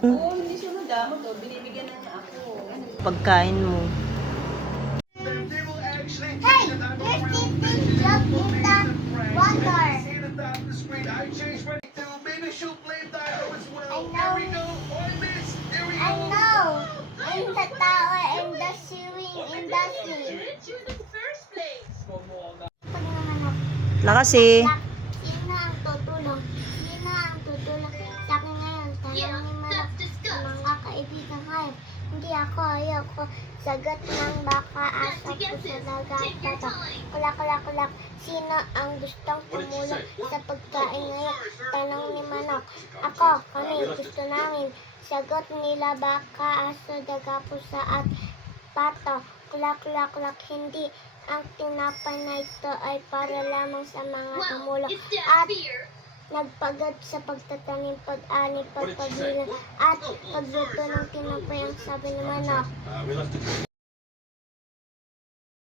Oo, hindi siya madamot. Binibigyan na niya ako. Pagkain mo. Hey, there's this drop in the water. I know. In the tower and the swimming in the sea. Pag naman Lakas eh. sino ang tutulong? Sino ang tutulong sa akin ngayon? Tanong ni Manok sa mga kaibigan ngayon. Hindi ako, ayoko. Sagot ng baka, aso, puso, dagat, bata. Kulak, kulak, kulak. Sino ang gustong tumulong sa pagkain ngayon? Tanong ni Manok. Ako, kami, gusto namin. Sagot nila baka, aso, daga, pusa, at pato. Kulak, kulak, kulak. Hindi. Ang tinapay na ito ay para lamang sa mga tumulong at nagpagad sa pagtatanim, pag-ani, pagpabilang at pagluto ng tinapay ang sabi ni Manok.